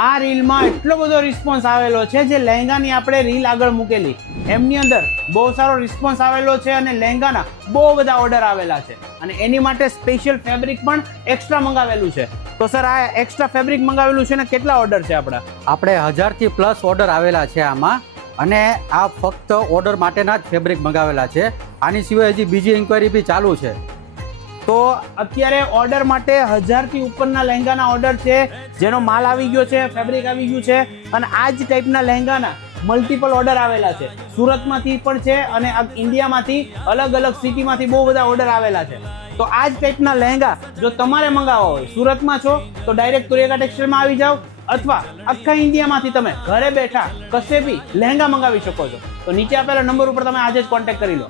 આ રીલમાં એટલો બધો રિસ્પોન્સ આવેલો છે, જે લહેંગાની આપણે રીલ આગળ મૂકેલી એમની અંદર બહુ સારો રિસ્પોન્સ આવેલો છે અને લહેંગાના બહુ બધા ઓર્ડર આવેલા છે અને એની માટે સ્પેશિયલ ફેબ્રિક પણ એક્સ્ટ્રા મંગાવેલું છે. તો સર આ એક્સ્ટ્રા ફેબ્રિક મંગાવેલું છે ને કેટલા ઓર્ડર છે આપણા? આપણે 1000થી પ્લસ ઓર્ડર આવેલા છે આમાં, અને આ ફક્ત ઓર્ડર માટેના જ ફેબ્રિક મંગાવેલા છે. આની સિવાય હજી બીજી ઇન્ક્વાયરી બી ચાલુ છે. તો અત્યારે ઓર્ડર માટે 1000થી ઉપરના લહેંગાના ઓર્ડર છે, જેનો માલ આવી ગયો છે, ફેબ્રિક આવી ગયું છે અને આ જ ટાઈપના લહેંગાના મલ્ટિપલ ઓર્ડર આવેલા છે. સુરતમાંથી પણ છે અને ઇન્ડિયામાંથી અલગ અલગ સિટીમાંથી બહુ બધા ઓર્ડર આવેલા છે. તો આ જ ટાઈપના લહેંગા જો તમારે મંગાવવા હોય, સુરતમાં છો તો ડાયરેક્ટ તુરેગા ટેક્સટાઇલમાં આવી જાઓ, અથવા આખા ઇન્ડિયામાંથી તમે ઘરે બેઠા કશે બી લહેંગા મંગાવી શકો છો. તો નીચે આપેલા નંબર ઉપર તમે આજે જ કોન્ટેક્ટ કરી લો.